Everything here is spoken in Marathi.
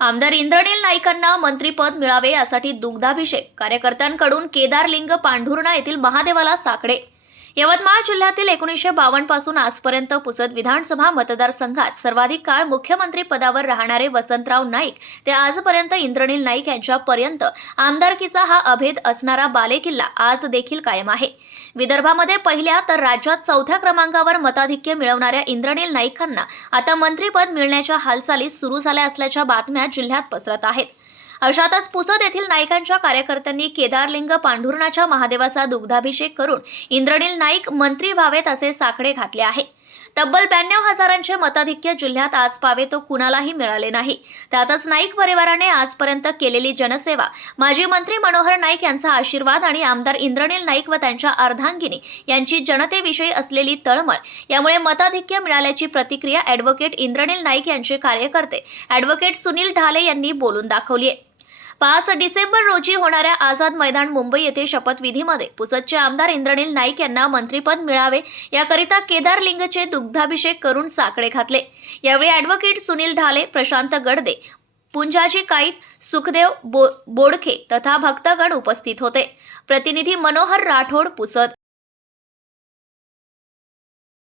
आमदार इंद्रनील नाईकांना मंत्रीपद मिळावे यासाठी दुग्धाभिषेक कार्यकर्त्यांकडून केदारलिंग पांढुर्णा येथील महादेवाला साकडे। यवतमाळ जिल्ह्यातील 1952 पासून आजपर्यंत पुसद विधानसभा मतदारसंघात सर्वाधिक काळ मुख्यमंत्री पदावर राहणारे वसंतराव नाईक ते आजपर्यंत इंद्रनील नाईक यांच्यापर्यंत आमदारकीचा हा अभेद असणारा बालेकिल्ला आज देखील कायम आहे। विदर्भामध्ये पहिल्या तर राज्यात चौथ्या क्रमांकावर मताधिक्य मिळवणाऱ्या इंद्रनील नाईकांना आता मंत्रीपद मिळण्याच्या हालचाली सुरू झाल्या असल्याच्या बातम्या जिल्ह्यात पसरत आहेत। अशातच पुसद येथील नाईकांच्या कार्यकर्त्यांनी केदारलिंग पांढुर्णाच्या महादेवाचा दुग्धाभिषेक करून इंद्रनील नाईक मंत्री व्हावेत असे साकडे घातले आहे। तब्बल 92,000चे मताधिक्य जिल्ह्यात आज पावे तो कुणालाही मिळाले नाही। त्यातच नाईक परिवाराने आजपर्यंत केलेली जनसेवा, माजी मंत्री मनोहर नाईक यांचा आशीर्वाद आणि आमदार इंद्रनील नाईक व त्यांच्या अर्धांगिनी यांची जनतेविषयी असलेली तळमळ यामुळे मताधिक्य मिळाल्याची प्रतिक्रिया ॲडव्होकेट इंद्रनील नाईक यांचे कार्यकर्ते ॲडव्होकेट सुनील ढाले यांनी बोलून दाखवली आहे। 5 डिसेंबर रोजी होणाऱ्या आझाद मैदान मुंबई येथे शपथविधीमध्ये पुसदचे आमदार इंद्रनील नाईक यांना मंत्रीपद मिळावे याकरिता केदारलिंगचे दुग्धाभिषेक करून साकडे घातले। यावेळी ॲडव्होकेट सुनील ढाले, प्रशांत गडदे, पुंजाजी काईट, सुखदेव बोडखे तथा भक्तगण उपस्थित होते। प्रतिनिधी मनोहर राठोड, पुसद।